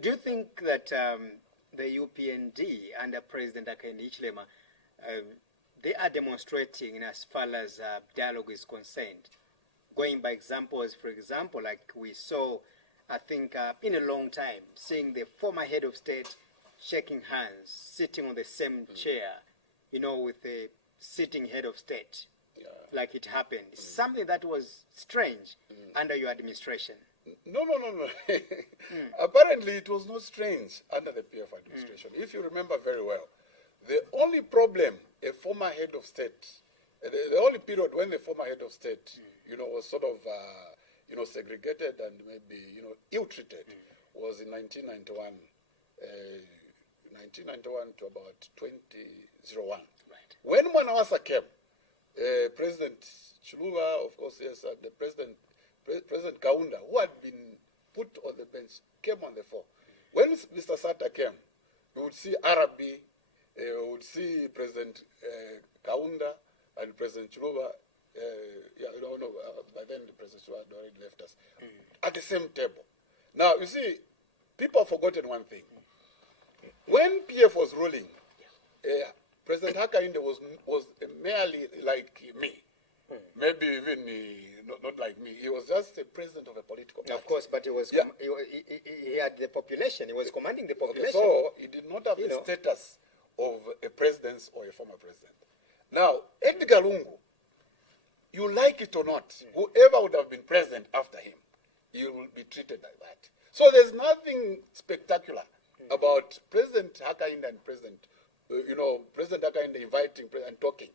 Do you think that the UPND under President Hakainde Hichilema, they are demonstrating in as far as dialogue is concerned, going by examples, for example, like we saw, I think, in a long time, seeing the former head of state shaking hands, sitting on the same chair, you know, with the sitting head of state, like it happened. Something that was strange under your administration. No. Apparently, it was not strange under the PF administration. If you remember very well, the only problem a former head of state, the only period when the former head of state, you know, was sort of, you know, segregated and maybe, you know, ill-treated, was in 1991, 1991 to about 2001. Right. When Mwanawasa came, President Chiluba, of course, yes, the President Kaunda, who had been put on the bench, came on the floor. When Mr. Sata came, we would see Arabi, we would see President Kaunda and President Chiluba. By then the President Chiluba had already left us, at the same table. Now, you see, people have forgotten one thing. When PF was ruling, President Hakainde was merely like me. Maybe even not like me. He was just the president of a political party. Of course, but he was he had the population. He was commanding the population. Okay, so he did not have the status of a president or a former president. Now, Edgar Lungu, you like it or not, whoever would have been president after him, he will be treated like that. So there's nothing spectacular about President Hakainde and President Hakainde inviting and talking.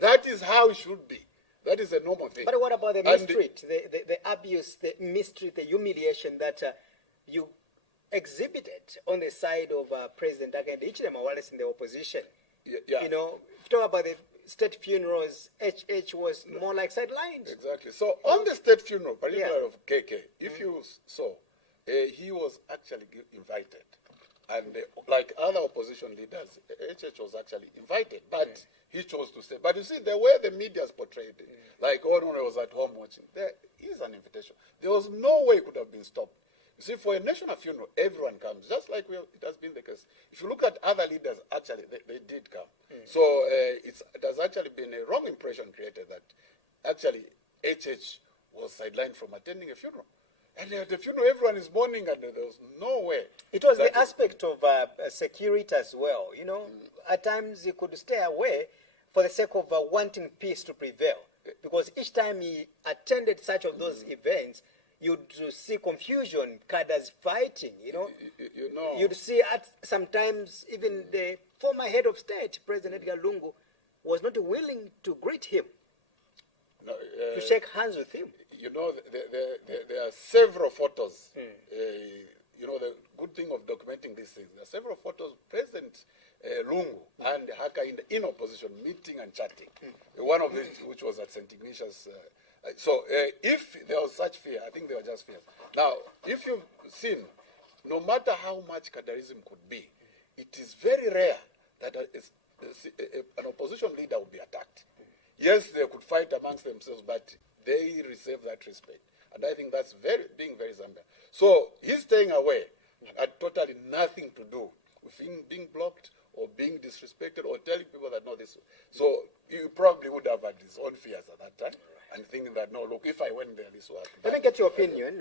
That is how it should be. That is a normal thing. But what about the mistreat, the abuse, the mistreat, the humiliation that you exhibited on the side of President Hakainde Hichilema while in the opposition? Yeah. You know, talk about the state funerals, HH was more like sidelines. Exactly. So on the state funeral, particularly of KK, if you saw, he was actually invited. And like other opposition leaders, HH was actually invited, but he chose to stay. But you see, the way the media has portrayed it, like Onon was at home watching, there is an invitation. There was no way it could have been stopped. You see, for a national funeral, everyone comes, just like it has been the case. If you look at other leaders, actually, they did come. So it has actually been a wrong impression created that actually HH was sidelined from attending a funeral. And at the funeral, everyone is mourning, and there was no way. It was the aspect of security as well. You know, at times he could stay away for the sake of wanting peace to prevail. Because each time he attended such of those events, you'd see confusion, cadres fighting, you know. You'd see sometimes even the former head of state, President Edgar Lungu, was not willing to greet him, to shake hands with him. You know, there are several photos. You know, the good thing of documenting these things, there are several photos, President Lungu and Hakainde in opposition, meeting and chatting. One of which was at St. Ignatius. So if there was such fear, I think they were just fears. Now, if you've seen, no matter how much Kadarism could be, it is very rare that an opposition leader would be attacked. Yes, they could fight amongst themselves, but they receive that respect. And I think that's being very Zambian. So his staying away had totally nothing to do with him being blocked or being disrespected or telling people that, no, this. So he probably would have had his own fears at that time and thinking that, no, look, if I went there, this would happen. Let me get your opinion.